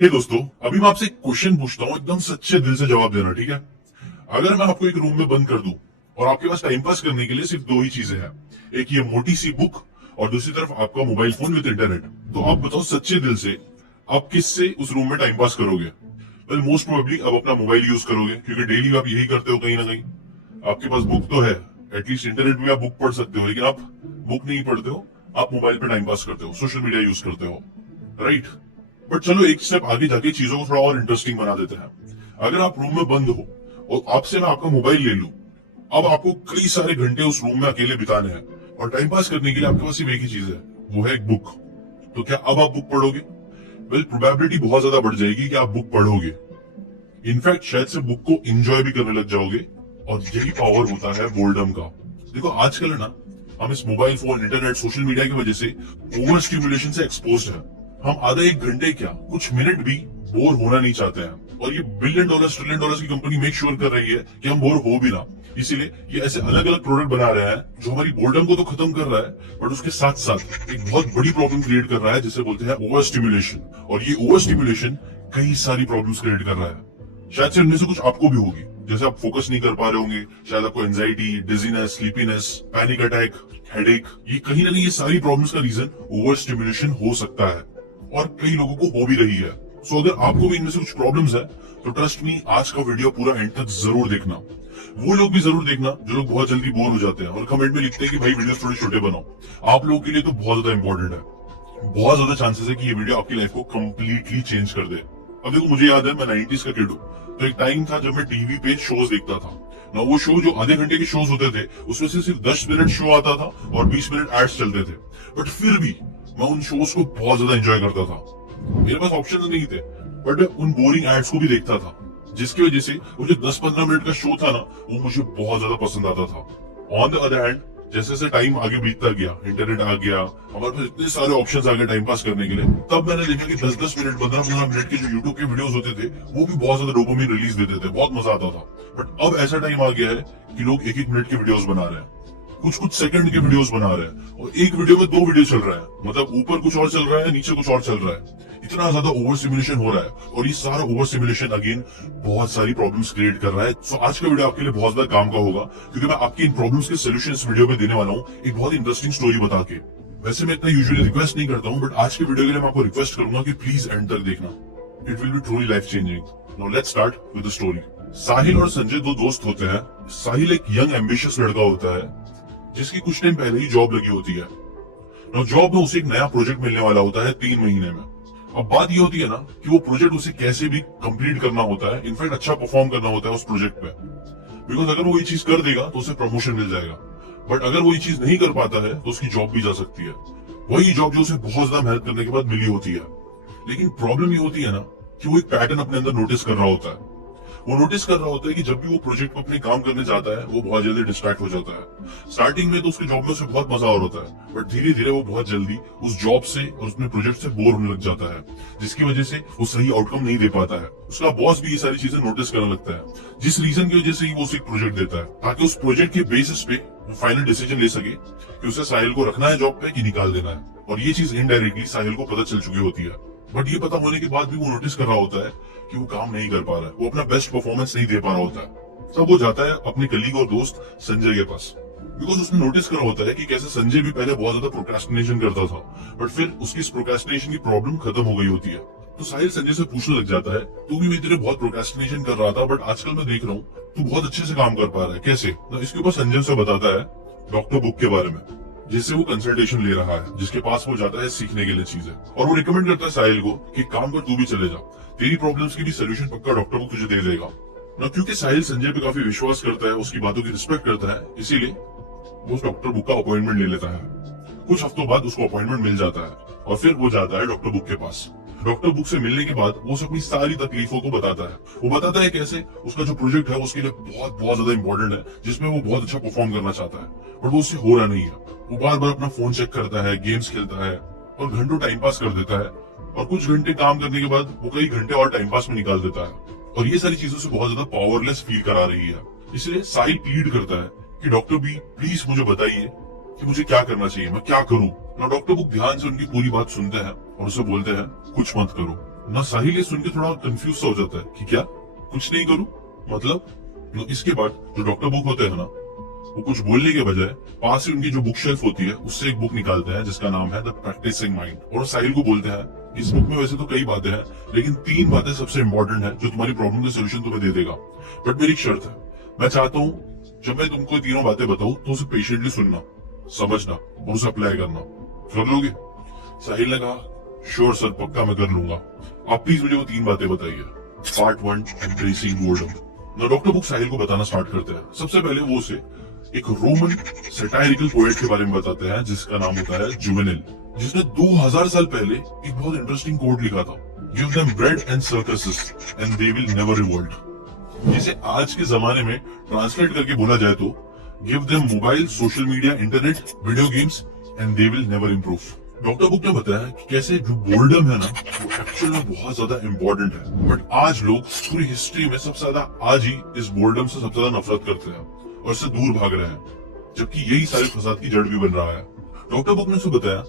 हे दोस्तों, अभी मैं आपसे एक क्वेश्चन पूछता हूँ, एकदम सच्चे दिल से जवाब देना, ठीक है? अगर मैं आपको एक रूम में बंद कर दूं और आपके पास टाइम पास करने के लिए सिर्फ दो ही चीजें हैं, एक ये मोटी सी बुक और दूसरी तरफ आपका मोबाइल फोन विद इंटरनेट, तो आप बताओ सच्चे दिल से आप किससे उस रूम में टाइम पास करोगे? वेल, मोस्ट प्रोबेबली आप अपना मोबाइल यूज करोगे, क्योंकि डेली आप यही करते हो कहीं ना कहीं। आपके पास बुक तो है, एटलीस्ट इंटरनेट में आप बुक पढ़ सकते हो, लेकिन आप बुक नहीं पढ़ते हो, आप मोबाइल पे टाइम पास करते हो, सोशल मीडिया यूज करते हो, राइट? बट चलो एक स्टेप आगे जाके चीजों को थोड़ा और इंटरेस्टिंग बना देते हैं। अगर आप रूम में बंद हो और आपसे मैं आपका मोबाइल ले लूं, अब आपको कई सारे घंटे उस रूम में अकेले बिताने हैं और टाइम पास करने के लिए आपके पास सिर्फ एक ही चीज है, वो है एक बुक। तो क्या अब आप बुक पढ़ोगे? वेल, प्रोबेबिलिटी बहुत ज्यादा बढ़ जाएगी कि आप बुक पढ़ोगे। इनफैक्ट शायद से बुक को एंजॉय भी करने लग जाओगे। और यही पावर होता है बोर्डम का। देखो, आजकल है ना, हम इस mobile phone, internet, social media की वजह से ओवर स्टिमुलेशन से एक्सपोज है। हम आधा एक घंटे क्या, कुछ मिनट भी बोर होना नहीं चाहते हैं। और ये बिलियन डॉलर, ट्रिलियन डॉलर की कंपनी मेक श्योर कर रही है कि हम बोर हो भी ना। इसीलिए ये ऐसे अलग अलग प्रोडक्ट बना रहे हैं जो हमारी बोर्डम को तो खत्म कर रहा है, बट उसके साथ साथ एक बहुत बड़ी प्रॉब्लम क्रिएट कर रहा है, जिसे बोलते हैं ओवर स्टिमुलेशन। और ये ओवर स्टिमुलेशन कई सारी प्रॉब्लम्स क्रिएट कर रहा है। शायद से इनमें से कुछ आपको भी होगी, जैसे आप फोकस नहीं कर पा रहे होंगे, शायद आपको anxiety, dizziness, sleepiness, panic attack, headache, ये कहीं ना कहीं ये सारी प्रॉब्लम्स का रीजन ओवर स्टिमुलेशन हो सकता है, और कई लोगों को हो भी रही है। सो अगर आपको भी इनमें से कुछ प्रॉब्लम्स है, तो ट्रस्ट मी, आज का वीडियो पूरा एंड तक जरूर देखना। वो लोग भी जरूर देखना जो लोग बहुत जल्दी बोर हो जाते हैं और कमेंट में लिखते हैं कि भाई वीडियो थोड़े छोटे बनाओ। आप लोगों के लिए तो बहुत ज्यादा इंपॉर्टेंट है। बहुत ज्यादा चांसेस है कि ये वीडियो आपकी लाइफ को कंप्लीटली चेंज कर दे। अब देखो, मुझे याद है, मैं 90s का किड हूँ, तो एक टाइम था जब मैं टीवी पे शोज देखता था ना। वो शो जो आधे घंटे के शोज होते थे, उसमें से सिर्फ 10 मिनट शो आता था और 20 मिनट एड्स चलते थे। बट फिर भी मैं उन शोज को बहुत ज्यादा एंजॉय करता था। मेरे पास ऑप्शन नहीं थे, बट उन बोरिंग एड्स को भी देखता था, जिसकी वजह से वो जो 10-15 मिनट का शो था ना, वो मुझे बहुत ज्यादा पसंद आता था। ऑन द अदर हैंड, जैसे जैसे टाइम आगे बीतता गया, इंटरनेट आ गया, हमारे पास इतने सारे ऑप्शंस आ गए टाइम पास करने के लिए, तब मैंने देखा कि 10-10 मिनट, 15-15 मिनट के जो यूट्यूब के वीडियोस होते थे, वो भी बहुत ज्यादा डोपामिन रिलीज देते थे, बहुत मजा आता था। बट अब ऐसा टाइम आ गया है कि लोग 1-1 मिनट के वीडियोस बना रहे हैं, कुछ कुछ सेकंड के वीडियोस बना रहे हैं, और एक वीडियो में 2 वीडियो चल रहा है, मतलब ऊपर कुछ और चल रहा है, नीचे कुछ और चल रहा है। इतना ज्यादा ओवर स्टिमुलेशन हो रहा है, और ये सारा ओवर स्टिमुलेशन अगेन बहुत सारी प्रॉब्लम्स क्रिएट कर रहा है। सो आज का वीडियो आपके लिए बहुत ज्यादा काम का होगा, क्योंकि मैं आपकी इन प्रॉब्लम्स के सोल्यूशन इस वीडियो में देने वाला हूँ, एक बहुत इंटरेस्टिंग स्टोरी बता के। वैसे मैं इतना यूजुअली रिक्वेस्ट नहीं करता हूँ, बट आज के वीडियो के लिए मैं आपको रिक्वेस्ट करूंगा कि प्लीज एंड तक देखना। It will be truly life changing. Now let's start with the story. Sahil और संजय दो दोस्त होते हैं। साहिल एक यंग एम्बिशियस लड़का होता है, जिसकी कुछ टाइम पहले ही जॉब लगी होती है। ना जॉब में उसे एक नया प्रोजेक्ट मिलने वाला होता है 3 महीने में। अब बात ये होती है ना कि वो प्रोजेक्ट उसे कैसे भी कंप्लीट करना होता है, इनफैक्ट अच्छा परफॉर्म करना होता है उस प्रोजेक्ट पे। बिकॉज अगर वो ये चीज कर देगा तो उसे प्रमोशन मिल जाएगा, बट अगर वो ये चीज नहीं कर पाता है तो उसकी जॉब भी जा सकती है, वही जॉब जो उसे बहुत ज्यादा मेहनत करने के बाद मिली होती है। लेकिन प्रॉब्लम ये होती है ना कि वो एक पैटर्न अपने अंदर नोटिस कर रहा होता है। वो नोटिस कर रहा होता है कि जब भी वो प्रोजेक्ट में अपने काम करने जाता है, वो बहुत जल्दी डिस्ट्रैक्ट हो जाता है। स्टार्टिंग में तो उसके जॉब में उसे बहुत मजा आ रहा है, बट धीरे धीरे वो बहुत जल्दी उस जॉब से और उसने प्रोजेक्ट से बोर होने लग जाता है, जिसकी वजह से वो सही आउटकम नहीं दे पाता है। उसका बॉस भी ये सारी चीजें नोटिस करने लगता है, जिस रीजन की वजह से ही वो उसे एक प्रोजेक्ट देता है, ताकि उस प्रोजेक्ट के बेसिस पे फाइनल डिसीजन ले सके कि उसे साहिल को रखना है जॉब पे कि निकाल देना है। और ये चीज इनडायरेक्टली साहिल को पता चल चुकी होती है, बट ये पता होने के बाद भी वो नोटिस कर रहा होता है कि वो काम नहीं कर पा रहा है, वो अपना बेस्ट परफॉर्मेंस नहीं दे पा रहा होता है। तब वो जाता है अपने कलीग और दोस्त संजय के पास, बिकॉज उसने नोटिस करा होता है कि कैसे संजय भी पहले बहुत ज्यादा प्रोक्रेस्टिनेशन करता था, बट फिर उसकी इस प्रोक्रेस्टिनेशन की प्रॉब्लम खत्म हो गई होती है। तो साहिल संजय से पूछने लग जाता है, तू भी मेरे बहुत प्रोक्रेस्टिनेशन कर रहा था, बट आजकल मैं देख रहा हूँ तू बहुत अच्छे से काम कर पा रहा है, कैसे? तो इसके ऊपर संजय से बताता है डॉक्टर बुक के बारे में, जिससे वो कंसल्टेशन ले रहा है, जिसके पास वो जाता है सीखने के लिए चीजें। और वो रिकमेंड करता है साहिल को कि काम कर, तू भी चले जा, तेरी प्रॉब्लम्स की भी सोल्यूशन पक्का डॉक्टर बुक तुझे दे देगा ना। क्योंकि साहिल संजय पे काफी विश्वास करता है, उसकी बातों की रिस्पेक्ट करता है, इसीलिए वो डॉक्टर बुक का अपॉइंटमेंट ले लेता है। कुछ हफ्तों बाद उसको अपॉइंटमेंट मिल जाता है, और फिर वो जाता है डॉक्टर बुक के पास। डॉक्टर बुक से मिलने के बाद वो उसे अपनी सारी तकलीफों को बताता है। वो बताता है कैसे उसका जो प्रोजेक्ट है उसके लिए बहुत बहुत ज्यादा इंपॉर्टेंट है, जिसमें वो बहुत अच्छा परफॉर्म करना चाहता है, बट वो उससे हो रहा नहीं है। वो बार बार अपना फोन चेक करता है, गेम्स खेलता है, और घंटों टाइम पास कर देता है, और कुछ घंटे काम करने के बाद वो कई घंटे और टाइम पास में निकाल देता है। और ये सारी चीजों से बहुत ज्यादा पावरलेस फील करा रही है। इसलिए साहिल प्लीड करता है कि डॉक्टर बी, प्लीज मुझे बताइए कि मुझे क्या करना चाहिए, मैं क्या करूं ना। डॉक्टर बुक ध्यान से उनकी पूरी बात सुनते हैं और उसे बोलते हैं, कुछ मत करो, ना साहिल ये सुन के थोड़ा कंफ्यूज सा हो जाता है कि क्या कुछ नहीं करूं, मतलब। तो इसके बाद जो डॉक्टर बुक होते हैं ना, वो कुछ बोलने के बजाय पास ही उनकी जो बुक शेल्फ होती है उससे एक बुक निकालते हैं जिसका नाम है द प्रैक्टिसिंग माइंड, और साहिल को बोलते हैं इस बुक में वैसे तो कई बातें हैं लेकिन 3 बातें सबसे इंपॉर्टेंट है जो तुम्हारी प्रॉब्लम का सोल्यूशन तुम्हें दे देगा। बट मेरी एक शर्त है, मैं चाहता हूँ जब मैं तुमको 3 बातें बताऊं तो उसे पेशेंटली सुनना, समझना और उसे अप्लाई करना। कर लोगे? साहिल ने कहा श्योर सर, पक्का मैं कर लूंगा। आप प्लीज मुझे वो 3 बातें बताइए। Part 1, embracing boredom. ना डॉक्टर बुक साहिल को बताना स्टार्ट करते हैं। सबसे पहले वो उसे एक रोमन सैटायरिकल पोएट के बारे में बताते हैं जिसका नाम होता है जुवेनिल, जिसने 2000 साल पहले एक बहुत इंटरेस्टिंग कोड लिखा था, give them bread and circuses and they will never revolt. जिसे आज के जमाने में ट्रांसलेट करके बोला जाए तो give them mobile, social media, internet, video games and they will never improve. Doctor Book ने बताया कि कैसे जो बोर्डम है ना वो एक्चुअल में बहुत ज्यादा इंपॉर्टेंट है, बट आज लोग पूरी हिस्ट्री में सबसे ज्यादा आज ही इस बोर्डम से सबसे ज्यादा नफरत करते हैं और इससे दूर भाग रहे हैं, जबकि यही सारे फसाद की जड़ भी बन रहा है। डॉक्टर बुक ने उसे बताया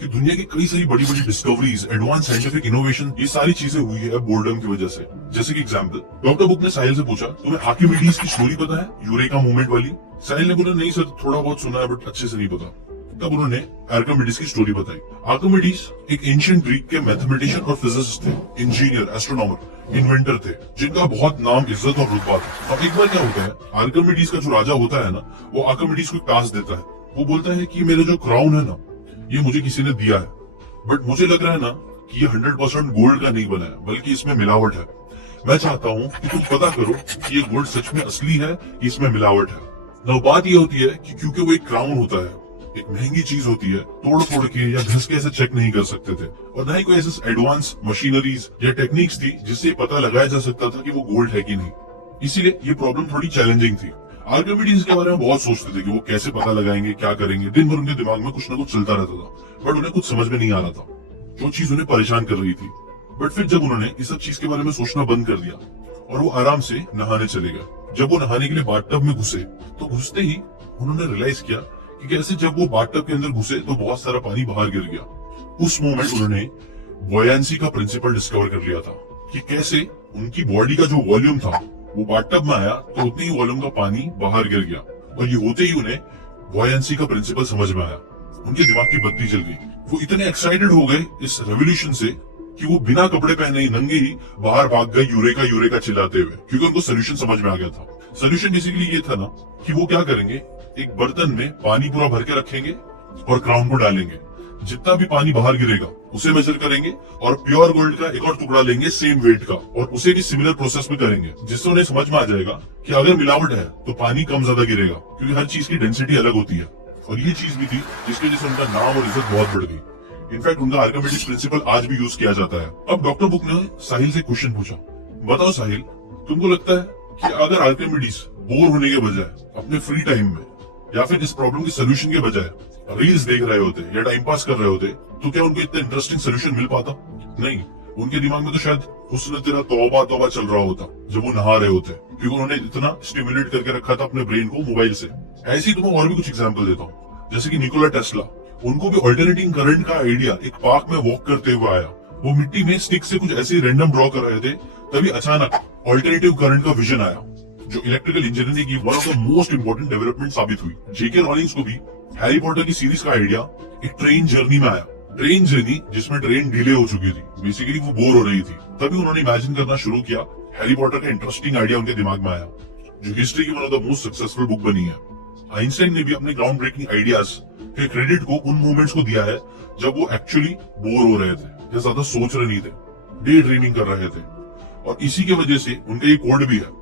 कि दुनिया की कई सारी बड़ी बड़ी डिस्कवरीज, एडवांस साइंटिफिक इनोवेशन, ये सारी चीजें हुई है बोर्डम की वजह से। जैसे कि एग्जांपल, डॉक्टर बुक ने साहिल से पूछा तुम्हें आर्किमिडीज की स्टोरी पता है, यूरेका मूवमेंट वाली? साहिल ने बोला नहीं सर, थोड़ा बहुत सुना है बट अच्छे से नहीं पता। तब उन्होंने आर्किमिडीज की स्टोरी बताई। आर्किमिडीज एक एंशिएंट ग्रीक के मैथमेटिशियन और फिजिसिस्ट थे, इंजीनियर, एस्ट्रोनॉमर, इन्वेंटर थे, जिनका बहुत नाम, इज्जत और रुतबा था। अब एक बार क्या होता है, आर्किमिडीज का जो राजा होता है ना, वो आर्किमिडीज को टास्क देता है। वो बोलता है कि मेरा जो क्राउन है ना, ये मुझे किसी ने दिया है, बट मुझे लग रहा है ना कि ये 100% गोल्ड का नहीं बना है, बल्कि इसमें मिलावट है। मैं चाहता हूँ कि तुम पता करो कि ये गोल्ड सच में असली है कि इसमें मिलावट है। ना बात ये होती है कि क्योंकि वो एक क्राउन होता है, एक महंगी चीज होती है, तोड़ फोड़ के या घस के ऐसे चेक नहीं कर सकते थे, और ना ही कोई ऐसे एडवांस मशीनरीज या टेक्निक्स थी जिससे पता लगाया जा सकता था कि वो गोल्ड है कि नहीं। इसीलिए ये प्रॉब्लम थोड़ी चैलेंजिंग थी। आर्किमिडीज के बारे में बहुत सोचते थे कि वो कैसे पता लगाएंगे, क्या करेंगे। दिन भर उनके दिमाग में कुछ ना कुछ चलता रहता था, बट उन्हें कुछ समझ में नहीं आ रहा था, जो चीज उन्हें परेशान कर रही थी। बट फिर जब उन्होंने इस सब चीज के बारे में सोचना बंद कर दिया और वो आराम से नहाने चले गए। जब वो नहाने के लिए बाथटब में घुसे तो घुसते ही उन्होंने रियलाइज किया कि कैसे जब वो बाथटब के अंदर घुसे तो बहुत सारा पानी बाहर गिर गया। उस मोमेंट उन्होंने बॉयंसी का प्रिंसिपल डिस्कवर कर लिया था कि कैसे उनकी बॉडी का जो वॉल्यूम था वो बाथटब में आया तो उतनी ही वॉल्यूम का पानी बाहर गिर गया, और ये होते ही उन्हें बॉयंसी का प्रिंसिपल समझ में आया। उनके दिमाग की बत्ती जल गई। वो इतने एक्साइटेड हो गए इस रेवोल्यूशन से कि वो बिना कपड़े पहने ही नंगे ही बाहर भाग गए, यूरेका यूरेका चिल्लाते हुए, क्योंकि उनको सोल्यूशन समझ में आ गया था। सोल्यूशन बेसिकली ये था ना कि वो क्या करेंगे, एक बर्तन में पानी पूरा भर के रखेंगे और क्राउन को डालेंगे, जितना भी पानी बाहर गिरेगा उसे मेजर करेंगे और प्योर गोल्ड का एक और टुकड़ा लेंगे सेम वेट का, और उसे भी सिमिलर प्रोसेस में करेंगे, जिससे उन्हें समझ में आ जाएगा कि अगर मिलावट है तो पानी कम ज्यादा गिरेगा, क्योंकि हर चीज की डेंसिटी अलग होती है। और ये चीज भी थी जिसकी वजह से उनका नाम और इज्जत बहुत बढ़ गई। इनफैक्ट उनका आर्किमिडीज प्रिंसिपल आज भी यूज किया जाता है। अब डॉक्टर बुक ने साहिल से क्वेश्चन पूछा, बताओ साहिल, तुमको लगता है कि अगर आर्किमिडीज बोर होने के बजाय अपने फ्री टाइम में या फिर इस प्रॉब्लम के सोल्यूशन के बजाय रील्स देख रहे होते या टाइम पास कर रहे होते तो क्या उनको इतना इंटरेस्टिंग सोल्यूशन मिल पाता? नहीं, उनके दिमाग में तो शायद हुस्न तेरा तौबा तौबा चल रहा होता जब वो नहा रहे होते, क्योंकि उन्होंने इतना स्टिमुलेट करके रखा था अपने ब्रेन को मोबाइल से। ऐसे ही तुम्हें और भी कुछ एग्जांपल देता हूँ, जैसे कि निकोला टेस्ला, उनको भी अल्टरनेटिंग करंट का आइडिया एक पार्क में वॉक करते हुए आया। वो मिट्टी में स्टिक से कुछ ऐसे रैंडम ड्रॉ कर रहे थे, तभी अचानक अल्टरनेटिव करंट का विजन आया, जो इलेक्ट्रिकल इंजीनियरिंग की one of the most important development साबित हुई। जेके रॉलिंग्स को भी हैरी पॉटर की सीरीज का आइडिया एक ट्रेन जर्नी में आया। ट्रेन जर्नी जिसमें ट्रेन डिले हो चुकी थी, बेसिकली वो बोर हो रही थी, तभी उन्होंने इमेजिन करना शुरू किया। हैरी पॉटर का इंटरेस्टिंग आइडिया उनके दिमाग में आया, जो हिस्ट्री की one of the most successful book बनी है। आइंस्टाइन ने भी अपने ग्राउंड ब्रेकिंग आइडियाज के क्रेडिट को उन मोमेंट्स को दिया है जब वो एक्चुअली बोर हो रहे थे या ज्यादा सोच रहे नहीं थे, डे ड्रीमिंग कर रहे थे। और इसी की वजह से उनका ये कोड भी है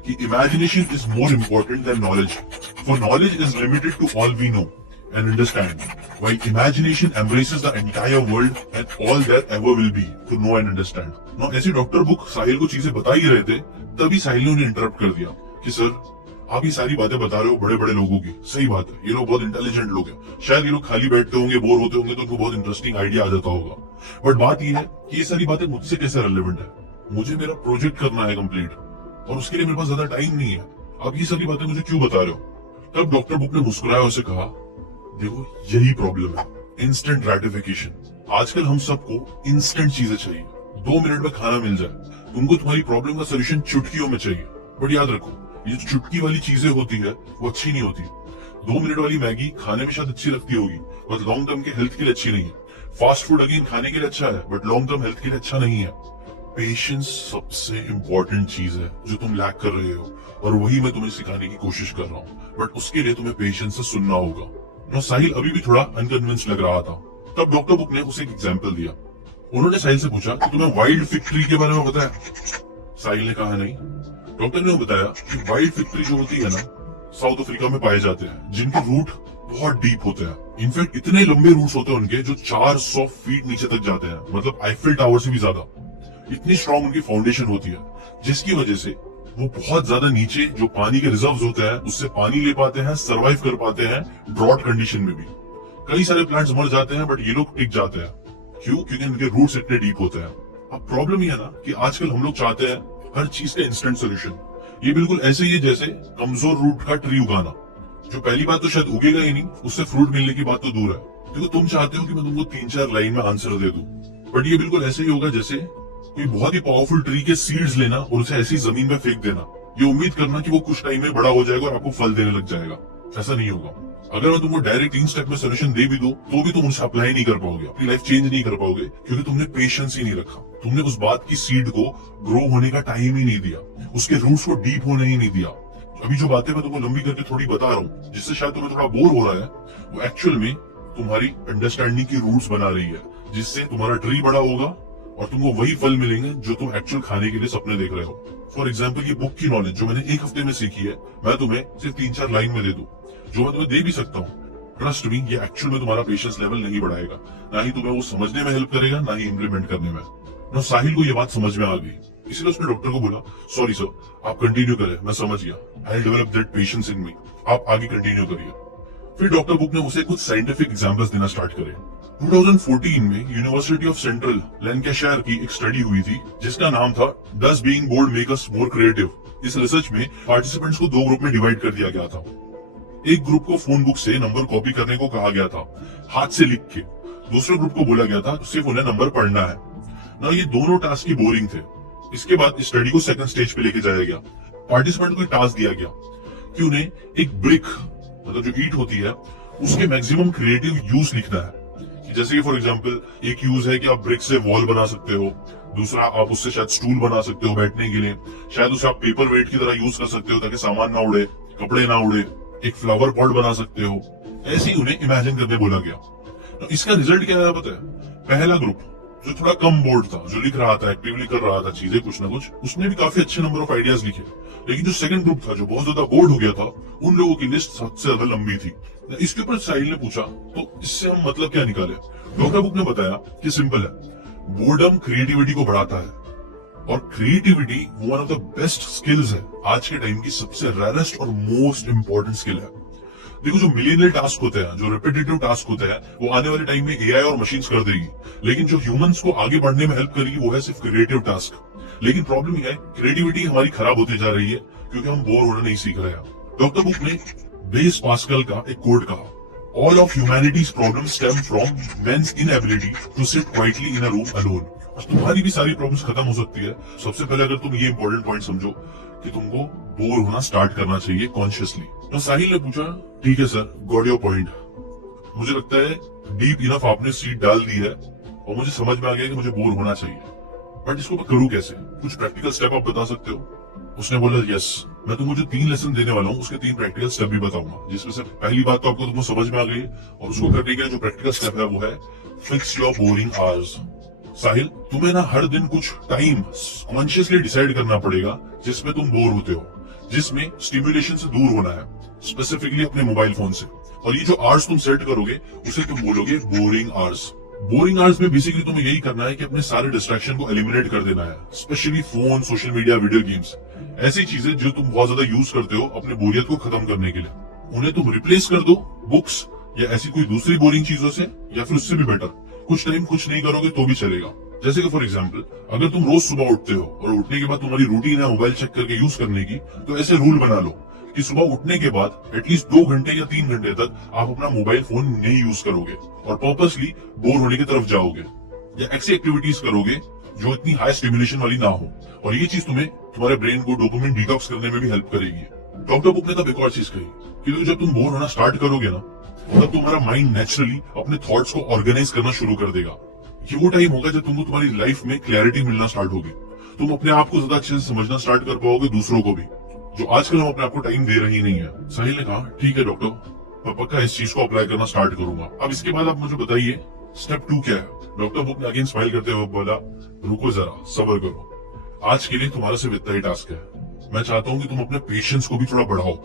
कि imagination is more important than knowledge, for knowledge is limited to all we know and understand, while imagination embraces the entire world and all there ever will be to know and understand. Now ऐसी doctor Book Sahil को चीजें बता ही रहे थे, तभी साहिल ने उन्हें interrupt कर दिया कि सर आप ये सारी बातें बता रहे हो बड़े बड़े लोगों की, सही बात है, ये लोग बहुत इंटेलिजेंट लोग हैं, शायद ये लोग खाली बैठते होंगे, बोर होते होंगे तो उनको बहुत इंटरेस्टिंग आइडिया आ जाता होगा, बट बात ये है कि ये सारी बातें मुझसे कैसे रेलेवेंट है, मुझे मेरा प्रोजेक्ट करना है कंप्लीट, और उसके लिए मेरे पास ज्यादा टाइम नहीं है, आप ये सारी बातें मुझे क्यों बता रहे हो? तब डॉक्टर बुक ने मुस्कुराया और उसे कहा, देखो यही प्रॉब्लम है, इंस्टेंट ग्रेटिफिकेशन। आजकल हम सबको इंस्टेंट चीजें चाहिए, 2 मिनट में खाना मिल जाए, तुमको तुम्हारी प्रॉब्लम का सोल्यूशन चुटकियों में चाहिए। बट याद रखो, ये जो चुटकी वाली चीजें होती है वो अच्छी नहीं होती। 2 मिनट वाली मैगी खाने में शायद अच्छी लगती होगी, बट लॉन्ग टर्म के हेल्थ के लिए अच्छी नहीं है। फास्ट फूड अगेन खाने के लिए अच्छा है, बट लॉन्ग टर्म हेल्थ के लिए अच्छा नहीं है। पेशेंस सबसे इंपॉर्टेंट चीज है जो तुम लैक कर रहे हो, और वही मैं तुम्हें सिखाने की कोशिश कर रहा हूँ। बट उसके लिए तुम्हें पेशेंस से सुनना होगा ना। साहिल अभी भी थोड़ा अनकन्विंस लग रहा था। तब डॉक्टर बुक ने उसे एक एग्जाम्पल दिया। उन्होंने साहिल से पूछा कि तुम्हें वाइल्ड फिग ट्री के बारे में पता है? साहिल ने कहा नहीं। डॉक्टर ने बताया कि वाइल्ड फिग ट्री जो होती है ना, साउथ अफ्रीका में पाए जाते हैं, जिनके रूट बहुत डीप होते हैं। इनफैक्ट इतने लंबे रूट्स होते हैं उनके, जो 400 फीट नीचे तक जाते हैं, मतलब आईफिल टावर से भी ज्यादा। इतनी स्ट्रॉन्ग उनकी फाउंडेशन होती है, जिसकी वजह से वो बहुत ज्यादा नीचे जो पानी के रिजर्व्स होते हैं उससे पानी ले पाते हैं, सरवाइव कर पाते हैं ड्रॉट कंडीशन में भी। कई सारे प्लांट्स मर जाते हैं, बट ये लोग टिक जाते हैं। क्यों? क्योंकि इनके रूट्स इतने डीप होते हैं। अब प्रॉब्लम ये है ना कि आजकल हम लोग चाहते हैं हर चीज का इंस्टेंट सोल्यूशन। ये बिल्कुल ऐसे ही है जैसे कमजोर रूट का ट्री उगाना। जो पहली बात तो शायद उगेगा ही नहीं, उससे फ्रूट मिलने की बात तो दूर है, क्योंकि तुम चाहते हो कि मैं तुमको 3-4 लाइन में आंसर दे दूं। बट ये बिल्कुल ऐसे ही होगा जैसे कोई बहुत ही पावरफुल ट्री के सीड्स लेना और उसे ऐसी जमीन में फेंक देना, ये उम्मीद करना कि वो कुछ टाइम में बड़ा हो जाएगा और आपको फल देने लग जाएगा। ऐसा नहीं होगा। अगर मैं तुमको डायरेक्ट 3 स्टेप में सोल्यूशन दे भी दूं, तो भी तुम उसे अप्लाई नहीं कर पाओगे, अपनी लाइफ चेंज नहीं कर पाओगे, क्योंकि तुमने पेशेंस ही नहीं रखा। तुमने उस बात की सीड को ग्रो होने का टाइम ही नहीं दिया, उसके रूट्स को डीप होने ही नहीं दिया। अभी जो बातें मैं तुमको लंबी करके थोड़ी बता रहा हूँ, जिससे शायद तुम्हें थोड़ा बोर हो रहा है, वो एक्चुअल में तुम्हारी अंडरस्टैंडिंग की रूट्स बना रही है, जिससे तुम्हारा ट्री बड़ा होगा और तुमको वही फल मिलेंगे जो तुम एक्चुअल खाने के लिए सपने देख रहे हो। फॉर एग्जाम्पल, ये बुक की नॉलेज जो मैंने 1 हफ्ते में सीखी है, मैं तुम्हें सिर्फ 3-4 लाइन में दे दूं, जो मैं तुम्हें दे भी सकता हूँ। ट्रस्ट मी, ये एक्चुअल में तुम्हारा पेशेंस लेवल नहीं बढ़ाएगा, ना ही तुम्हें वो समझने में हेल्प करेगा, ना ही इम्प्लीमेंट करने में। ना साहिल को ये बात समझ में आ गई, इसलिए उसने डॉक्टर को बोला, सॉरी सर, आप कंटिन्यू करें, मैं समझ गया, आई डेवलप दैट पेशेंस इन मी, आप आगे कंटिन्यू करिए। फिर डॉक्टर बुक ने उसे कुछ साइंटिफिक एग्जांपल्स देना स्टार्ट करे। 2014 में यूनिवर्सिटी ऑफ सेंट्रल लैंकाशायर की एक स्टडी हुई थी, जिसका नाम था does being bored make us more creative. इस रिसर्च में पार्टिसिपेंट्स को 2 ग्रुप में डिवाइड कर दिया गया था। एक ग्रुप को फोन बुक से नंबर कॉपी करने को कहा गया था, हाथ से लिख के। दूसरे ग्रुप को बोला गया था सिर्फ उन्हें नंबर पढ़ना है ना। ये दोनों टास्क ही बोरिंग थे। इसके बाद स्टडी को सेकंड स्टेज पे लेके जाया गया। पार्टिसिपेंट को एक टास्क दिया गया कि उन्हें एक ब्रिक, मतलब जो ईंट होती है, उसके मैक्सिमम क्रिएटिव यूज लिखना है। कि जैसे कि फॉर एग्जांपल, एक यूज है कि आप ब्रिक से वॉल बना सकते हो, दूसरा आप उससे शायद स्टूल बना सकते हो बैठने के लिए, शायद उसे आप पेपर वेट की तरह यूज कर सकते हो ताकि सामान ना उड़े, कपड़े ना उड़े, एक फ्लावर पॉट बना सकते हो। ऐसे ही उन्हें इमेजिन करने बोला गया। तो इसका रिजल्ट क्या आया पता है? पहला ग्रुप जो थोड़ा कम बोर्ड था, जो लिख रहा था, एक्टिवली कर रहा था चीजें कुछ ना कुछ, उसने भी काफी अच्छे नंबर ऑफ आइडियाज लिखे। लेकिन जो सेकंड ग्रुप था, जो बहुत ज्यादा बोर्ड हो गया था, उन लोगों की लिस्ट सबसे ज्यादा लंबी थी। इसके ऊपर साहिल ने पूछा, तो इससे हम मतलब क्या निकाले? डॉक्टर बुक ने बताया कि सिंपल है, बोर्डम क्रिएटिविटी को बढ़ाता है, और creativity one of the best skills है, आज के टाइम की सबसे रेयरेस्ट और मोस्ट इंपॉर्टेंट स्किल है। देखो, जो मिलियनल टास्क होते हैं, जो रिपीटेटिव टास्क होते हैं, वो आने वाले टाइम में एआई और मशीन्स कर देगी। लेकिन जो ह्यूमंस को आगे बढ़ने में हेल्प करेगी वो है सिर्फ क्रिएटिव टास्क। लेकिन प्रॉब्लम यह है, क्रिएटिविटी हमारी खराब होती जा रही है क्योंकि हम बोर होना नहीं सीख रहे हैं। डॉक्टर बुक ने ब्लेज पास्कल का एक कोट कहा, all of humanity's problems stem from man's inability to sit quietly in a room alone. तुम्हारी भी सारी प्रॉब्लम्स खत्म हो सकती है, सबसे पहले अगर तुम ये इंपॉर्टेंट पॉइंट समझो कि तुमको बोर होना स्टार्ट करना चाहिए कॉन्शियसली। तो साहिल ने पूछा, ठीक है सर, गॉट योर पॉइंट, मुझे लगता है डीप इनफ आपने सीट डाल दी है और मुझे समझ में आ गया कि मुझे बोर होना चाहिए, बट इसको मैं करूं कैसे? कुछ प्रैक्टिकल स्टेप आप बता सकते हो? उसने बोला, यस, मैं तुमको जो 3 लेसन देने वाला हूँ उसके 3 प्रैक्टिकल स्टेप भी बताऊंगा, जिसमें से पहली बात तो आपको तुमको समझ में आ गई, और उसको करने के लिए जो प्रैक्टिकल स्टेप है वो है फिक्स योर बोरिंग आवर्स। साहिल, तुम्हें ना हर दिन कुछ टाइम कॉन्शियसली डिसाइड करना पड़ेगा जिसमें तुम बोर होते हो, जिसमें स्टिमुलेशन से दूर होना है, स्पेसिफिकली अपने मोबाइल फोन से। और ये जो आवर्स तुम सेट करोगे उसे तुम बोलोगे बोरिंग आवर्स। बोरिंग आवर्स में बेसिकली तुम्हें यही करना है कि अपने सारे डिस्ट्रैक्शन को एलिमिनेट कर देना है, specially phone, social media, video games, ऐसी चीजें जो तुम बहुत ज्यादा यूज करते हो अपने बोरियत को खत्म करने के लिए। उन्हें तुम रिप्लेस कर दो बुक्स या ऐसी कोई दूसरी बोरिंग चीजों से, या फिर उससे भी बेटर कुछ टाइम कुछ नहीं करोगे तो भी चलेगा। जैसे कि फॉर एग्जांपल, अगर तुम रोज सुबह उठते हो और उठने के बाद तुम्हारी रूटीन है मोबाइल चेक करके यूज करने की, तो ऐसे रूल बना लो कि सुबह उठने के बाद एटलीस्ट 2 घंटे या 3 घंटे तक आप अपना मोबाइल फोन नहीं यूज करोगे और पर्पसली बोर होने की तरफ जाओगे, या ऐसी एक्टिविटीज करोगे जो इतनी हाई स्टिमुलेशन वाली ना हो, और ये चीज तुम्हें तुम्हारे ब्रेन को डोपामिन डिटॉक्स करने में भी हेल्प करेगी। डॉक्टर बुक ने तब एक और चीज कही कि जब तुम बोर होना स्टार्ट करोगे ना, तब तुम्हारा माइंड नेचुरली अपने थॉट्स को ऑर्गेनाइज करना शुरू कर देगा। ये वो टाइम होगा जब तुमको तुम्हारी लाइफ में क्लैरिटी मिलना स्टार्ट होगी। तुम अपने आप को ज्यादा अच्छे से समझना स्टार्ट कर पाओगे, दूसरों को भी, जो आजकल हम अपने आप को टाइम दे रही नहीं है। साहिल ने कहा, ठीक है डॉक्टर, मैं पक्का इस चीज को अप्लाई करना स्टार्ट करूंगा। अब इसके बाद आप मुझे बताइए स्टेप 2 क्या है। डॉक्टर बुक ने अगेन स्माइल करते हुए बोला, रुको जरा, सब्र करो। आज के लिए तुम्हारा सिर्फ इतना ही टास्क है। मैं चाहता हूँ कि तुम अपने पेशेंस को भी थोड़ा बढ़ाओ।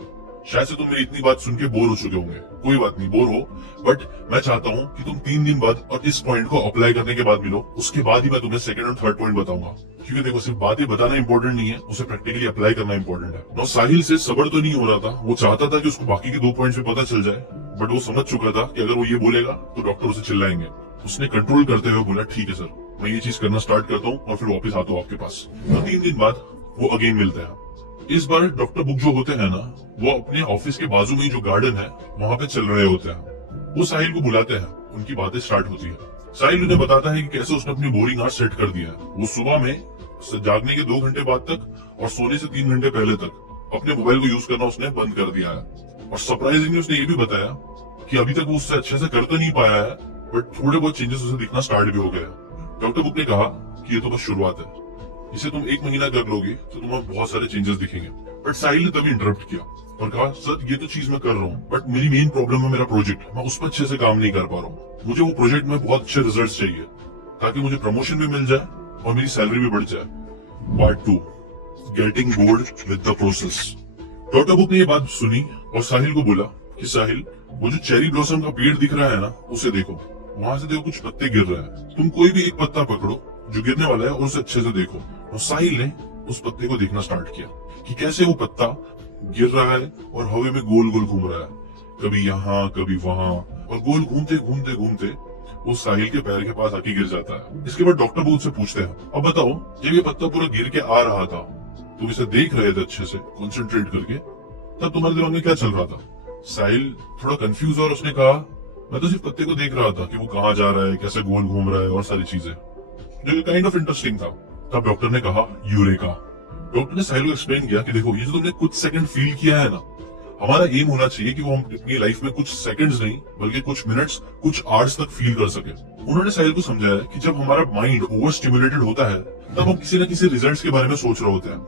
शायद से तुम मेरी इतनी बात सुन के बोर हो चुके होंगे, कोई बात नहीं, बोर हो, बट मैं चाहता हूँ कि तुम 3 दिन बाद और इस पॉइंट को अप्लाई करने के बाद मिलो। उसके बाद ही मैं तुम्हें सेकंड और थर्ड पॉइंट बताऊंगा। क्योंकि देखो, सिर्फ बातें बताना इंपॉर्टेंट नहीं है, उसे प्रैक्टिकली अप्लाई करना इंपॉर्टेंट है। नो, साहिल से सब्र तो नहीं हो रहा था। वो चाहता था कि उसको बाकी के 2 पॉइंट्स पे पता चल जाए, बट वो समझ चुका था कि अगर वो ये बोलेगा तो डॉक्टर उसे चिल्लाएंगे। उसने कंट्रोल करते हुए बोला, ठीक है सर, मैं ये चीज करना स्टार्ट करता हूँ और फिर वापस आता हूँ आपके पास। तो 3 दिन बाद वो अगेन मिलते हैं। इस बार डॉक्टर बुक जो होते हैं ना, वो अपने ऑफिस के बाजू में जो गार्डन है वहां पे चल रहे होते हैं। वो साहिल को बुलाते हैं, उनकी बातें स्टार्ट होती है। साहिल उन्हें बताता है कि कैसे उसने अपनी बोरिंग आवर्स सेट कर दिया है। वो सुबह में जागने के 2 घंटे बाद तक और सोने से 3 घंटे पहले तक अपने मोबाइल को यूज करना उसने बंद कर दिया है। और सरप्राइजिंगली उसने ये भी बताया कि अभी तक वो उससे अच्छे से कर तो नहीं पाया है, बट थोड़े बहुत चेंजेस उसे दिखना स्टार्ट भी हो गया। डॉक्टर बुक ने कहा कि ये तो बस शुरुआत है, इसे तुम 1 महीना कर लोगे तो तुम्हें बहुत सारे चेंजेस दिखेंगे। बट साहिल ने तभी इंटरप्ट किया और कहा, सर ये तो चीज मैं कर रहा हूँ, बट मेरी मेन प्रॉब्लम है मेरा प्रोजेक्ट। मैं उस पर अच्छे से काम नहीं कर पा रहा हूँ। मुझे वो प्रोजेक्ट में बहुत अच्छे रिजल्ट चाहिए ताकि मुझे प्रमोशन भी मिल जाए और मेरी सैलरी भी बढ़ जाए। Part 2, getting bored with the process. Doctor Book ने ये बात सुनी और साहिल को बोला कि साहिल, वो जो चेरी ब्लॉसम का पेड़ दिख रहा है ना, उसे देखो, वहां से देखो कुछ पत्ते गिर रहे हैं। तुम कोई भी एक पत्ता पकड़ो जो गिरने वाला है और उसे अच्छे से देखो। और साहिल ने उस पत्ते को देखना स्टार्ट किया कि कैसे वो पत्ता गिर रहा है और हवा में गोल गोल घूम रहा है, कभी यहाँ कभी वहां, और गोल घूमते घूमते घूमते वो साहिल के पैर के पास आके गिर जाता है। इसके बाद डॉक्टर बुक से पूछते हैं, अब बताओ, जब ये पत्ता पूरा गिर के आ रहा था, तुम इसे देख रहे थे अच्छे से कंसंट्रेट करके, तब तुम्हारे दिमाग में क्या चल रहा था? साहिल थोड़ा कंफ्यूज और उसने कहा, मैं तो सिर्फ पत्ते को देख रहा था कि वो कहाँ जा रहा है, कैसे गोल घूम रहा है और सारी चीजें, जो काइंड ऑफ इंटरेस्टिंग था। तब डॉक्टर ने कहा, यूरेका। डॉक्टर ने साहिल को एक्सप्लेन किया कि देखो, ये जो तुमने कुछ सेकंड फील किया है ना, हमारा एम होना चाहिए कि वो हम अपनी लाइफ में कुछ सेकंड्स नहीं बल्कि कुछ मिनट्स, कुछ आवर्स तक फील कर सके। उन्होंने साहिल को समझाया कि जब हमारा माइंड ओवर स्टिमुलेटेड होता है, तब हम किसी न किसी रिजल्ट्स के बारे में सोच रहे होते हैं।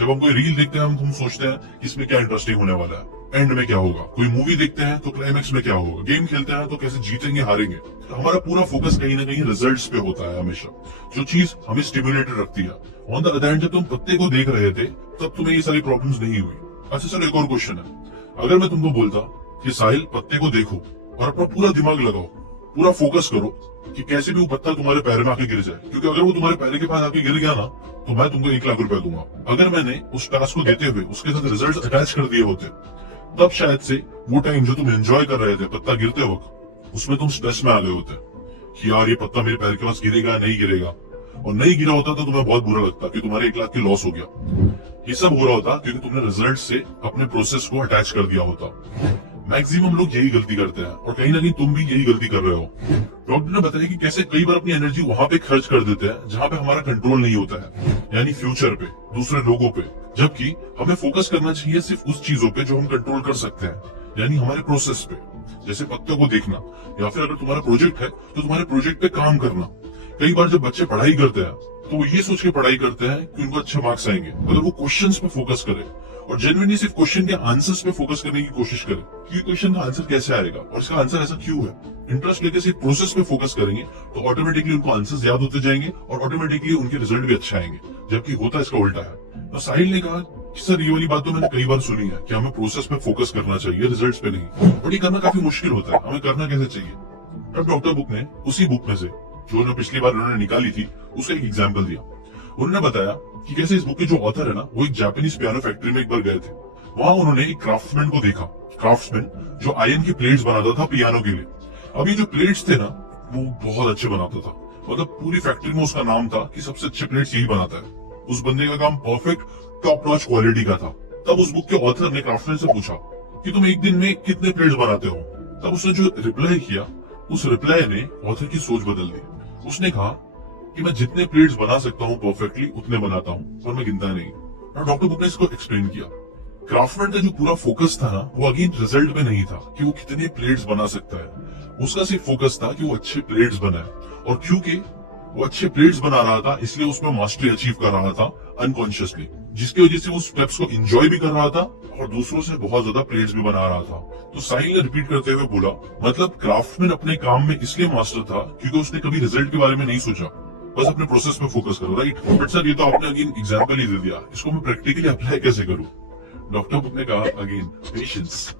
जब हम कोई रील देखते हैं, हम सोचते हैं कि इसमें क्या इंटरेस्टिंग होने वाला है, एंड में क्या होगा। कोई मूवी देखते हैं तो क्लाइमेक्स में क्या होगा। गेम खेलते हैं तो कैसे जीतेंगे हारेंगे। तो हमारा पूरा फोकस कहीं ना कहीं रिजल्ट्स पे होता है हमेशा, जो चीज हमें स्टिमुलेटेड रखती है। ऑन द अदर हैंड, जब तुम पत्ते को देख रहे थे तब तुम्हें ये सारी प्रॉब्लम्स नहीं हुई। अच्छा सर, एक और क्वेश्चन है, अगर मैं तुमको बोलता कि साहिल पत्ते को देखो और अपना पूरा दिमाग लगाओ, पूरा फोकस करो कि कैसे भी वो पत्ता तुम्हारे पैर में आके गिर जाए, क्योंकि अगर वो तुम्हारे पैर के पास आके गिर गया ना, तो मैं तुमको 1 लाख रुपए दूंगा। अगर मैंने उस टास्क को देते हुए उसके साथ रिजल्ट अटैच कर दिए होते, तब शायद से वो टाइम जो तुम एंजॉय कर रहे थे पत्ता गिरते वक्त, उसमें तुम स्ट्रेस में आ गए होते कि यार ये पत्ता मेरे पैर के पास गिरेगा नहीं गिरेगा, और नहीं गिरा होता तो तुम्हें बहुत बुरा लगता कि तुम्हारे 1 लाख की लॉस हो गया। ये सब हो रहा होता क्योंकि तुमने रिजल्ट से अपने प्रोसेस को अटैच कर दिया होता। मैक्सिमम लोग यही गलती करते हैं और कहीं ना कहीं तुम भी यही गलती कर रहे हो। डॉक्टर ने बताया कि कैसे कई बार अपनी एनर्जी वहां पे खर्च कर देते हैं जहां पे हमारा कंट्रोल नहीं होता है, यानी फ्यूचर पे, दूसरे लोगों पे, जबकि हमें फोकस करना चाहिए सिर्फ उस चीजों पे जो हम कंट्रोल कर सकते हैं, यानी हमारे प्रोसेस पे, जैसे पत्तों को देखना, या फिर अगर तुम्हारा प्रोजेक्ट है तो तुम्हारे प्रोजेक्ट पे काम करना। कई बार जब बच्चे पढ़ाई करते हैं तो वो ये सोच के पढ़ाई करते हैं कि उनको अच्छे मार्क्स आएंगे, अगर वो क्वेश्चंस पे फोकस करें और जेन्युइनली सिर्फ क्वेश्चन के आंसर्स पे फोकस करने की कोशिश करें कि क्वेश्चन का आंसर कैसे आएगा और इसका आंसर ऐसा क्यों है, इंटरेस्ट लेके सिर्फ प्रोसेस पे फोकस करेंगे, तो ऑटोमेटिकली उनको आंसर्स याद होते जाएंगे और ऑटोमेटिकली उनके रिजल्ट भी अच्छे आएंगे। जबकि होता इसका उल्टा है। तो साहिल ने कहा कि सर, ये वाली बात तो मैंने कई बार सुनी है कि हमें प्रोसेस पे फोकस करना चाहिए, रिजल्ट्स पे नहीं, बट ये करना काफी मुश्किल होता है, हमें करना कैसे चाहिए? तब डॉक्टर बुक ने उसी बुक में से जो पिछली बार उन्होंने निकाली थी उसका एक एग्जाम्पल दिया। उन्होंने बताया कि कैसे इस बुक के जो ऑथर है ना, वो एक जापानीज पियानो फैक्ट्री में एक बार गए थे। वहां उन्होंने एक क्राफ्ट्समैन को देखा, क्राफ्ट्समैन जो आयरन की प्लेट्स बनाता था पियानो के लिए। अब ये जो प्लेट्स थे ना, वो बहुत अच्छे बनाता था, मतलब पूरी फैक्ट्री में उसका नाम था कि सबसे अच्छे प्लेट्स यही बनाता है। उस बंदे का काम परफेक्ट टॉप नॉच क्वालिटी का था। तब उस बुक के ऑथर ने क्राफ्ट्समैन से पूछा कि तुम एक दिन में कितने प्लेट्स बनाते हो? तब उसने जो रिप्लाई किया, उस रिप्लाई ने ऑथर की सोच बदल दी। उसने कहा, कि मैं जितने प्लेट्स बना सकता हूँ परफेक्टली उतने बनाता हूँ, पर मैं गिनता नहीं। और डॉक्टर बुक ने इसको एक्सप्लेन किया। क्राफ्टमैन का जो पूरा फोकस था ना, वो अगेन रिजल्ट में नहीं था कि वो कितने प्लेट्स बना सकता है। उसका सिर्फ फोकस था कि वो अच्छे प्लेट्स बनाए, और क्योंकि वो अच्छे प्लेट्स बना रहा था इसलिए उसमें मास्टरी अचीव कर रहा था अनकॉन्शियसली, जिसकी वजह से वो स्टेप्स को एंजॉय भी कर रहा था और दूसरों से बहुत ज्यादा प्लेट्स भी बना रहा था। तो साहिल ने रिपीट करते हुए बोला, मतलब क्राफ्टमैन अपने काम में इसलिए मास्टर था क्योंकि उसने कभी रिजल्ट के बारे में नहीं सोचा, बस अपने प्रोसेस में फोकस करो, राइट? बट सर ये तो आपने अगेन एग्जाम्पल ही दे दिया, इसको मैं प्रैक्टिकली अप्लाई कैसे करूं? डॉक्टर बुक ने कहा अगेन पेशेंस।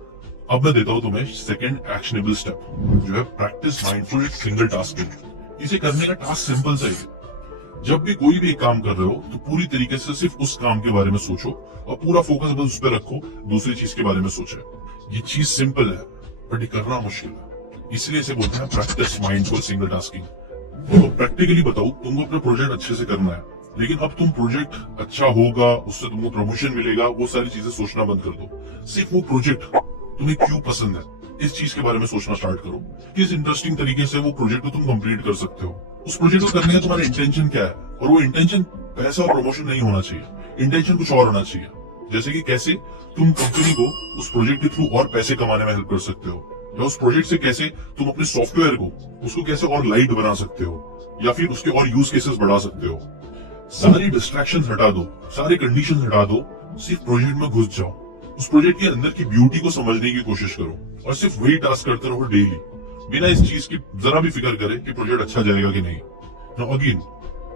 अब मैं देता हूं तुम्हें सेकंड एक्शनेबल स्टेप, जो है प्रैक्टिस माइंडफुल सिंगल टास्किंग। इसे करने का टास्क सिंपल सा है। जब भी कोई भी एक काम कर रहे हो तो पूरी तरीके से सिर्फ उस काम के बारे में सोचो और पूरा फोकस बस उस पर रखो, दूसरी चीज के बारे में सोचे। ये चीज सिंपल है बट ये करना मुश्किल है, इसलिए इसे बोलते हैं प्रैक्टिस माइंडफुल सिंगल टास्किंग। तो प्रैक्टिकली बताओ, तुमको अपना प्रोजेक्ट अच्छे से करना है, लेकिन अब तुम प्रोजेक्ट अच्छा होगा, उससे तुमको प्रमोशन मिलेगा, वो सारी चीजें सोचना बंद कर दो। सिर्फ वो प्रोजेक्ट तुम्हें क्यों पसंद है इस चीज के बारे में सोचना स्टार्ट करो। किस इंटरेस्टिंग तरीके से वो प्रोजेक्ट को तुम कंप्लीट कर सकते हो, उस प्रोजेक्ट को करने का तुम्हारा इंटेंशन क्या है। और वो इंटेंशन पैसा और प्रमोशन नहीं होना चाहिए, इंटेंशन कुछ और होना चाहिए। जैसे कि कैसे तुम कंपनी को उस प्रोजेक्ट के थ्रू और पैसे कमाने में हेल्प कर सकते हो, या उस प्रोजेक्ट से कैसे तुम अपने सॉफ्टवेयर को उसको कैसे और लाइट बना सकते हो, या फिर उसके और यूज केसेस बढ़ा सकते हो। सारी डिस्ट्रैक्शन हटा दो, सारे कंडीशन हटा दो, सिर्फ प्रोजेक्ट में घुस जाओ, उस प्रोजेक्ट के अंदर की ब्यूटी को समझने की कोशिश करो और सिर्फ वही टास्क करते रहो डेली, बिना इस चीज की जरा भी फिक्र करे कि प्रोजेक्ट अच्छा जाएगा कि नहीं। नाउ अगेन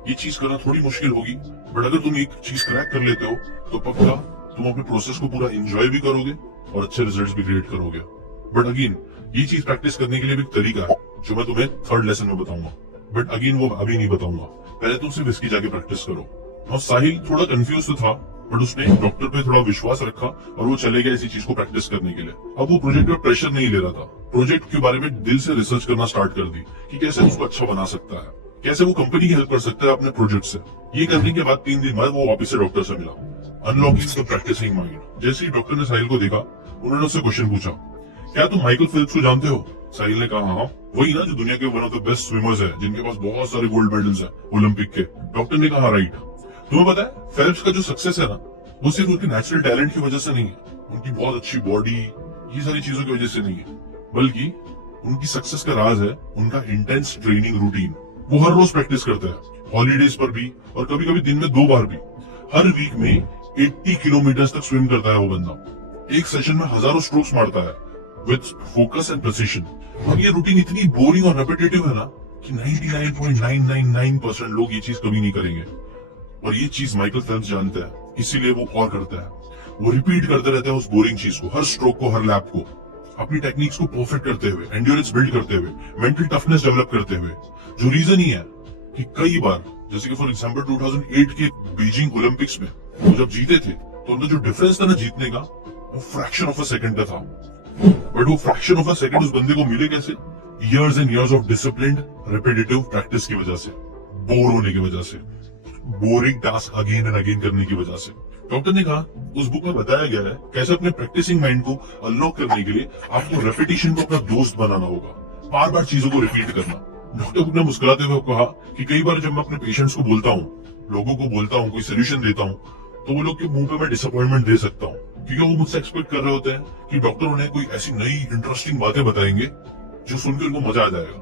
ये चीज करना थोड़ी मुश्किल होगी, बट अगर तुम एक चीज क्रैक कर लेते हो तो पक्का तुम अपने प्रोसेस को पूरा एंजॉय भी करोगे और अच्छे रिजल्ट्स भी क्रिएट करोगे। बट अगेन ये चीज प्रैक्टिस करने के लिए भी एक तरीका है जो मैं तुम्हें थर्ड लेसन में बताऊंगा, बट अगेन वो अभी नहीं बताऊंगा, पहले तुम सिर्फ इसकी जाके प्रैक्टिस करो। और साहिल थोड़ा कंफ्यूज तो था, बट उसने डॉक्टर पे थोड़ा विश्वास रखा और वो चले गया इसी चीज को प्रैक्टिस करने के लिए। अब वो प्रोजेक्ट पे प्रेशर नहीं ले रहा था, प्रोजेक्ट के बारे में दिल से रिसर्च करना स्टार्ट कर दी कि कैसे उसको अच्छा बना सकता है, कैसे वो कंपनी की हेल्प कर सकता है अपने प्रोजेक्ट से। ये करने के बाद 3 दिन बाद वो वापस से डॉक्टर से मिला। Unlocking the practising mind. जैसे ही डॉक्टर ने साहिल को देखा, उन्होंने उससे क्वेश्चन पूछा, क्या तुम माइकल फेल्प्स को जानते हो? साहिल ने कहा हाँ, वही ना जो दुनिया के one of the best swimmers है, जिनके पास बहुत सारे गोल्ड मेडल्स हैं ओलंपिक के। डॉक्टर ने कहा राइट। तुम्हें पता है फेल्प्स का जो सक्सेस है ना, वो सिर्फ उनके नेचुरल टैलेंट की वजह से नहीं है, उनकी बहुत अच्छी बॉडी, ये सारी चीजों की वजह से नहीं है, बल्कि उनकी सक्सेस का राज है उनका इंटेंस ट्रेनिंग रूटीन। वो हर रोज प्रैक्टिस करता है, हॉलीडेज पर भी और कभी कभी दिन में 2 बार भी। हर वीक में 80 किलोमीटर तक स्विम करता है वो बंदा। एक सेशन में हजारों स्ट्रोक्स मारता है विद फोकस एंड प्रिसिशन। अब ये रूटीन इतनी बोरिंग और रेपिटेटिव है ना कि 99.999% लोग ये चीज कभी नहीं करेंगे, और ये चीज माइकल फेल्प्स जानता है, इसीलिए वो और करता है। वो रिपीट करते रहते हैं उस बोरिंग चीज को, हर स्ट्रोक को, हर लैप को, अपनी टेक्निक्स को परफेक्ट करते हुए, एंड्योरेंस बिल्ड करते हुए, मेंटल टफनेस डेवलप करते हुए। जो रीजन ही है कि कई बार, जैसे कि फॉर एग्जांपल 2008 के बीजिंग ओलंपिक्स में वो जब जीते थे तो उनका जो डिफरेंस था ना जीतने का, वो फ्रैक्शन ऑफ अ सेकंड का था। बट वो फ्रैक्शन ऑफ अ सेकंड उस बंदे को मिले कैसे? Years and years of disciplined repetitive practice की वजह से, बोर होने की वजह से, boring task again and again करने की वजह से। डॉक्टर ने कहा उस बुक में बताया गया है कैसे अपने प्रैक्टिसिंग माइंड को अनलॉक करने के लिए आपको रेपिटेशन को अपना दोस्त बनाना होगा, बार बार चीजों को रिपीट करना। डॉक्टर बुक ने मुस्कुराते हुए कहा कि कई बार जब मैं अपने पेशेंट्स को बोलता हूँ, लोगों को बोलता हूँ, कोई सोल्यूशन देता हूँ, तो वो लोग के मुंह पे मैं डिसअपॉइंटमेंट दे सकता हूँ, क्योंकि वो मुझसे एक्सपेक्ट कर रहे होते हैं कि डॉक्टर उन्हें कोई ऐसी नई इंटरेस्टिंग बातें बताएंगे जो सुनकर उनको मजा आ जाएगा।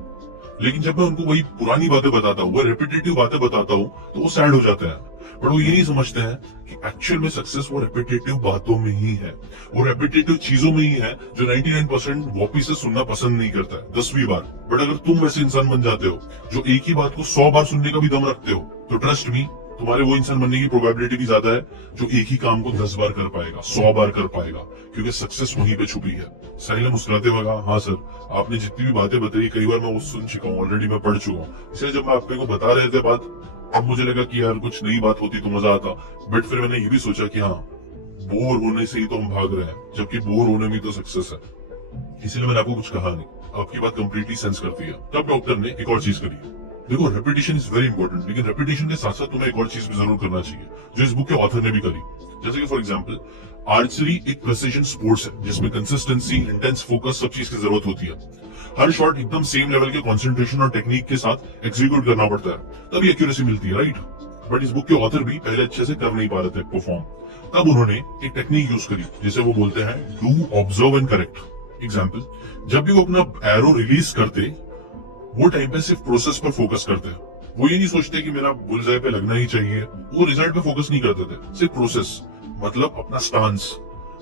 लेकिन जब मैं उनको वही पुरानी बातें बताता हूँ, वो रेपिटेटिव बातें बताता हूँ, तो वो सैड हो जाते हैं। पर वो ये नहीं समझते हैं कि एक्चुअल में सक्सेस वो रेपिटेटिव बातों में ही है, वो रेपिटेटिव चीजों में ही है जो 99% वापिस से सुनना पसंद नहीं करता है 10वीं बार। बट अगर तुम वैसे इंसान बन जाते हो जो एक ही बात को 100 बार सुनने का भी दम रखते हो, तो ट्रस्ट मी, तुम्हारे वो इंसान बनने की प्रोबेबिलिटी भी ज्यादा है जो एक ही काम को 10 बार कर पाएगा, 100 बार कर पाएगा, क्योंकि सक्सेस वहीं पे छुपी है। साहिल ने मुस्कुराते हुए कहा, हाँ सर, आपने जितनी भी बातें बताई कई बार मैं वो सुन चुका हूँ, ऑलरेडी मैं पढ़ चुका हूँ। इसलिए जब मैं आपको को बता रहे थे बात, अब मुझे लगा कि यार कुछ नई बात होती तो मजा आता। बट फिर मैंने ये भी सोचा कि हाँ, बोर होने से ही तो हम भाग रहे हैं, जबकि बोर होने में तो सक्सेस है। इसलिए मैंने आपको कुछ कहा नहीं, आपकी बात कंप्लीटली सेंस करती है। तब डॉक्टर ने एक और चीज करी। देखो, रेपिटेशन इज वेरी इंपॉर्टेंट, लेकिन रेपिटेशन के साथ साथ तुम्हें एक और चीज भी जरूर करना चाहिए जो इस बुक के ऑथर ने भी करी। जैसे कि फॉर एग्जांपल आर्चरी एक प्रेसिजन स्पोर्ट्स है जिसमें कंसिस्टेंसी, इंटेंस फोकस, सब चीज की जरूरत होती है। हर शॉट एकदम सेम लेवल के कंसंट्रेशन और टेक्निक के साथ एग्जीक्यूट करना पड़ता है, तभी एक्यूरेसी मिलती है, राइट। बट इस बुक के ऑथर भी पहले अच्छे से कर नहीं पा रहे थे परफॉर्म। तब उन्होंने एक टेक्निक यूज करी जिसे वो बोलते हैं do, observe and correct. Example, जब भी वो अपना एरो रिलीज करते वो टाइम पे सिर्फ प्रोसेस पर फोकस करते हैं। वो ये नहीं सोचते कि मेरा बुलजाई पे लगना ही चाहिए, वो रिजल्ट पे फोकस नहीं करते थे, सिर्फ प्रोसेस, मतलब अपना स्टांस,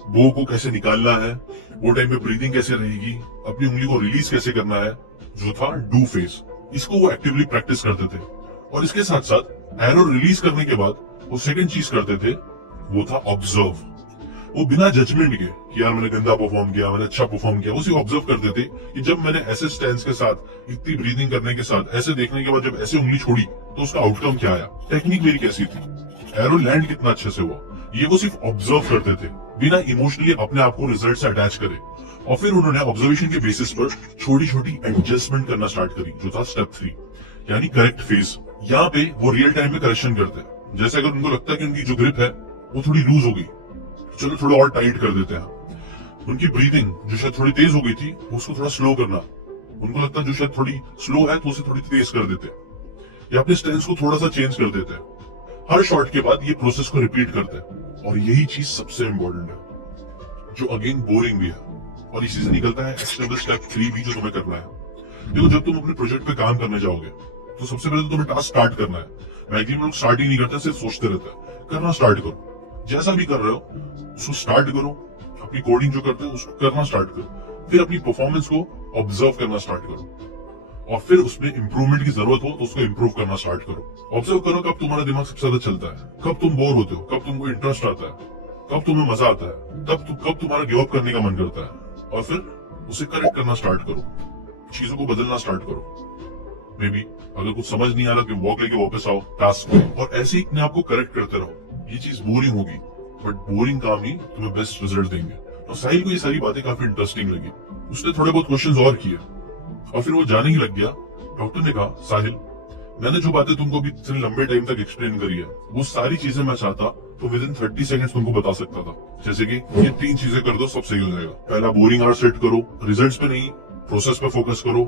बो को कैसे निकालना है, वो टाइम पे ब्रीदिंग कैसे रहेगी, अपनी उंगली को रिलीज कैसे करना है, जो था डू फेज, इसको वो एक्टिवली प्रैक्टिस करते थे। और इसके साथ साथ एरो रिलीज करने के बाद वो सेकंड चीज करते थे, वो था ऑब्जर्व। वो बिना जजमेंट के कि यार मैंने गंदा परफॉर्म किया, मैंने अच्छा परफॉर्म किया, वो सिर्फ ऑब्जर्व करते थे कि जब मैंने ऐसे स्टैंस के साथ, इतनी ब्रीदिंग करने के साथ, ऐसे देखने के बाद जब ऐसे उंगली छोड़ी तो उसका आउटकम क्या आया, टेक्निक मेरी कैसी थी, एरो लैंड कितना अच्छे से हुआ, ये वो सिर्फ ऑब्जर्व करते थे बिना इमोशनली अपने आप को रिजल्ट से अटैच करे। और फिर उन्होंने ऑब्जर्वेशन के बेसिस पर छोटी छोटी एडजस्टमेंट करना स्टार्ट करी, जो था स्टेप 3, यानी करेक्ट फेज। यहाँ पे वो रियल टाइम में करेक्शन करते हैं। जैसे अगर उनको लगता है कि उनकी जो ग्रिप है वो थोड़ी लूज हो गई, चलो थोड़ा और टाइट कर देते हैं। उनकी ब्रीदिंग जो शायद थोड़ी तेज हो गई थी, उसको थोड़ा स्लो करना, उनको लगता है जो शायद थोड़ी स्लो है तो उसे थोड़ी तेज कर देते हैं, या अपने स्टेंस को थोड़ा सा चेंज कर देते हैं। हर शॉट के बाद ये प्रोसेस को रिपीट करते हैं। और यही चीज सबसे इंपॉर्टेंट है, जो अगेन बोरिंग भी है, और इसी से निकलता है एक्शनेबल स्टेप 3 भी, जो तुम्हें करना है। देखो, जब तुम अपने प्रोजेक्ट पे काम करने जाओगे तो सबसे पहले तो तुम्हें टास्क स्टार्ट करना है। मैक्सिमम लोग स्टार्ट ही नहीं करते, सिर्फ सोचते रहते हैं। करना स्टार्ट करो, जैसा भी कर रहे हो उसको स्टार्ट करो। अपनी कोडिंग जो करते हो उसको करना स्टार्ट करो, फिर अपनी परफॉर्मेंस को ऑब्जर्व करना स्टार्ट करो, और फिर उसमें इंप्रूवमेंट की जरूरत हो तो उसको इंप्रूव करना स्टार्ट करो। ऑब्जर्व करो कब तुम्हारा दिमाग सबसे ज्यादा चलता है, कब तुम बोर होते हो, कब तुमको इंटरेस्ट आता है, कब तुम्हें मजा आता है, कब तुम्हारा गिव अप करने का मन करता है, और फिर उसे करेक्ट करना स्टार्ट करो, चीजों को बदलना स्टार्ट करो। मे बी अगर कुछ समझ नहीं आ रहा कि वॉक लेके वापस आओ टास्क में, और ऐसे ही अपने आप को करेक्ट करते रहो। ये चीज बोरिंग होगी, बट बोरिंग काम ही तुम्हें बेस्ट रिजल्ट देंगे। तो साहिल को ये सारी बातें काफी इंटरेस्टिंग लगी, उसने थोड़े बहुत क्वेश्चंस और किए, और फिर वो जाने ही लग गया। डॉक्टर ने कहा, साहिल, मैंने जो बातें तुमको भी इतने लंबे टाइम तक एक्सप्लेन करी है, वो सारी चीजें मैं चाहता तो विद इन 30 सेकंड्स तुमको बता सकता था। जैसे कि ये 3 चीजें कर दो, सब सही हो जाएगा। पहला, बोरिंग आवर सेट करो, रिजल्ट्स पे नहीं प्रोसेस पे फोकस करो,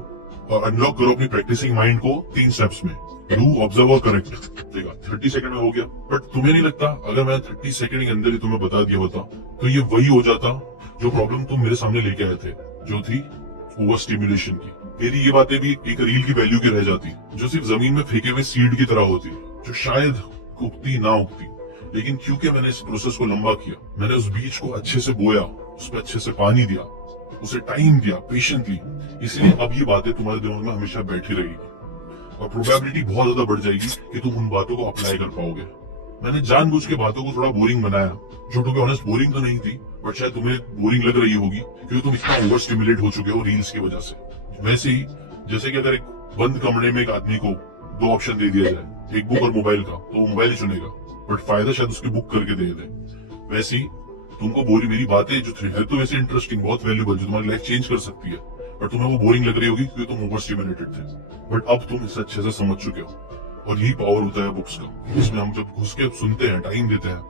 और अनलॉक करो अपनी प्रैक्टिसिंग माइंड को 3 स्टेप्स में, डू, ऑब्जर्व और करेक्ट। देखा, 30 सेकंड में हो गया। बट तुम्हें नहीं लगता अगर मैं 30 सेकंड के अंदर ही तुम्हें बता दिया होता तो ये वही हो जाता जो प्रॉब्लम तुम मेरे सामने लेके आए थे, जो थी ओवर स्टिमुलेशन की। मेरी ये बातें भी एक रील की वैल्यू की रह जाती, जो सिर्फ जमीन में फेंके हुए सीड की तरह होती, जो शायद उगती ना उगती। लेकिन क्योंकि मैंने इस प्रोसेस को लंबा किया, मैंने उस बीज को अच्छे से बोया, उसमें अच्छे से पानी दिया, उसे टाइम दिया पेशेंटली, इसलिए अब ये बातें तुम्हारे दिमाग में हमेशा बैठी रहेगी, और प्रोबेबिलिटी बहुत ज्यादा बढ़ जाएगी कि तुम उन बातों को अप्लाई कर पाओगे। मैंने जानबूझ के बातों को थोड़ा बोरिंग बनाया, जो टू बी ऑनेस्ट बोरिंग तो नहीं थी, बट शायद तुम्हें बोरिंग लग रही होगी क्योंकि तुम इतना ओवर स्टिमुलेट हो चुके हो रील्स की वजह से। वैसे ही जैसे कि अगर एक बंद कमरे में एक आदमी को 2 ऑप्शन दे दिया जाए, एक बुक और मोबाइल का, तो वो मोबाइल ही चुनेगा, बट फायदा शायद उसकी बुक करके दे दे। वैसे ही तुमको मेरी बातें जो है तो वैसे इंटरेस्टिंग, बहुत वैल्यूबल, जो तुम्हारी लाइफ चेंज कर सकती है, बट तुम्हें वो बोरिंग लग रही होगी क्योंकि तुम ओवर स्टिमुलेटेड थे। बट अब तुम इसे अच्छे से समझ चुके हो, और यही पावर होता है बुक्स का। इसमें हम जब घुस के सुनते हैं, टाइम देते हैं,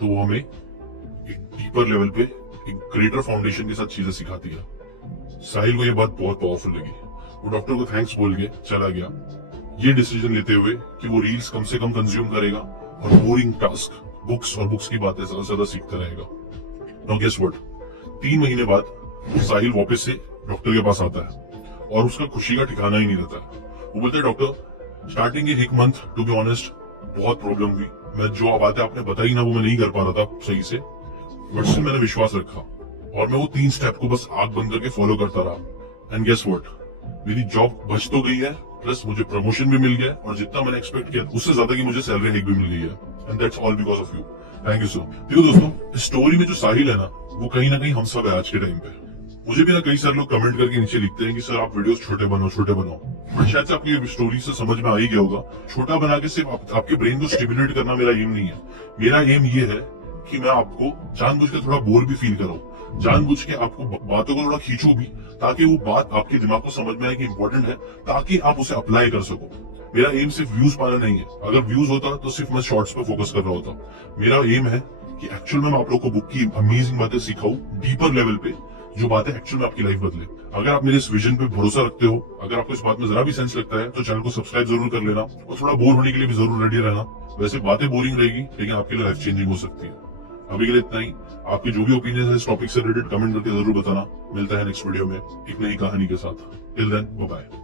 तो वो हमें एक डीपर लेवल पे, एक ग्रेटर फाउंडेशन के साथ चीजें सिखाती है। साहिल को ये बात बहुत पावरफुल लगी, वो डॉक्टर को थैंक्स बोल के चला गया, ये डिसीजन लेते हुए कि वो रील्स कम से कम कंज्यूम करेगा और बोरिंग टास्क, बुक्स और बुक्स की बातें ज्यादा से ज्यादा सीखता रहेगा। नाउ गेस व्हाट, 3 महीने बाद साहिल वापस से डॉक्टर के पास आता है, और उसका खुशी का ठिकाना ही नहीं रहता है। वो बोलते हैं, डॉक्टर, स्टार्टिंग के 1 मंथ टू बी ऑनेस्ट बहुत प्रॉब्लम हुई, मैं जो बातें आपने बताई ना वो मैं नहीं कर पा रहा था सही से, बट स्टिल मैंने विश्वास रखा, और मैं वो 3 स्टेप को बस आंख बंद करके फॉलो करता रहा। एंड गेस व्हाट, मेरी जॉब बच तो गई है, प्लस मुझे प्रमोशन भी मिल गया, और जितना मैंने एक्सपेक्ट किया उससे ज्यादा की मुझे सैलरी हाइक भी मिल गई है। And that's all because of you. Thank you so. देखो दोस्तों, स्टोरी में जो साहिल है ना, वो कहीं ना कहीं हम सब है आज के टाइम पे। मुझे भी ना कई सारे लोग कमेंट करके नीचे लिखते हैं कि सर आप वीडियोस छोटे बनाओ, छोटे बनाओ, बट शायद से आपको ये स्टोरी से समझ में आ ही गया होगा, छोटा बना के सिर्फ आपके ब्रेन को स्टिमुलेट करना मेरा एम नहीं है। मेरा एम ये है कि मैं आपको जानबूझ के थोड़ा बोर भी फील कराऊं, जानबूझ के आपको बातों को थोड़ा खींचूं भी, ताकि वो बात आपके दिमाग को समझ में आए कि इंपॉर्टेंट है, ताकि आप उसे अप्लाई कर सको। मेरा एम सिर्फ व्यूज पाना नहीं है, अगर व्यूज होता तो सिर्फ मैं शॉर्ट्स पे फोकस कर रहा होता। मेरा एम है कि एक्चुअल में मैं आप लोग को बुक की अमेजिंग बातें सिखाऊं डीपर लेवल पे, जो बातें एक्चुअल में आपकी लाइफ बदले। अगर आप मेरे इस विजन पे भरोसा रखते हो, अगर आपको इस बात में जरा भी सेंस लगता है, तो चैनल को सब्सक्राइब जरूर कर लेना और थोड़ा बोर होने के लिए भी जरूर रेडी रहना। वैसे बातें बोरिंग रहेगी, लेकिन आपके लिए लाइफ चेंजिंग हो सकती है। अभी के लिए इतना ही। आपके जो भी ओपिनियन है इस टॉपिक से रिलेटेड कमेंट करके जरूर बताना। मिलता है नेक्स्ट वीडियो में एक नई कहानी के साथ। Till then bye bye.